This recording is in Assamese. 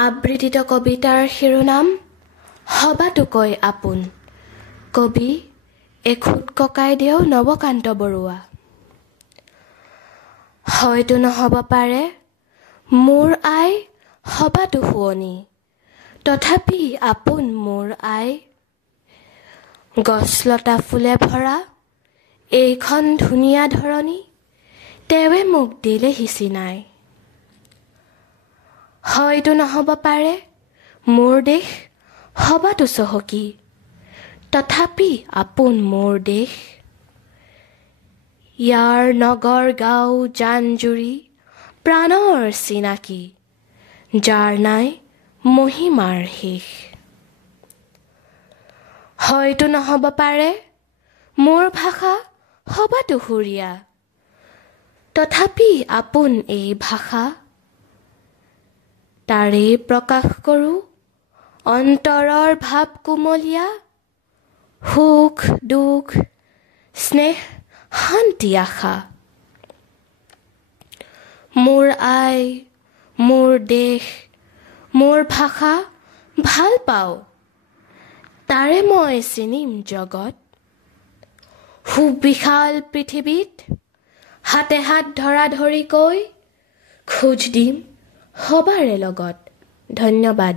আবৃত্তিত কবিতাৰ শিৰোনাম সবাতোকৈ আপোন। কবি এখুত ককাইদেউ নৱকান্ত বৰুৱা। হয়তো নহ'ব পাৰে মোৰ আই সবাতো শুৱনি, তথাপি আপোন মোৰ আই। গছলতা ফুলে ভৰা এইখন ধুনীয়া ধৰণী, তেৱে মোক দিলেহি চিনাই। হয়তো নহ'ব পাৰে মোৰ দেশ সবাতো চহকী, তথাপি আপোন মোৰ দেশ। ইয়াৰ নগৰ গাঁও জান জুৰি প্ৰাণৰ চিনাকি, যাৰ নাই মহিমাৰ শেষ। হয়তো নহ'ব পাৰে মোৰ ভাষা সবাতো সুৰীয়া, তথাপি আপোন এই ভাষা। তাৰেই প্ৰকাশ কৰোঁ অন্তৰৰ ভাৱ কোমলীয়া, সুখ দুখ স্নেহ শান্তি আশা। মোৰ আই মোৰ দেশ মোৰ ভাষা ভাল পাওঁ, তাৰে মই চিনিম জগত। সুবিশাল পৃথিৱীত হাতে হাত ধৰা ধৰিকৈ খোজ দিম সবাৰে লগত। ধন্যবাদ।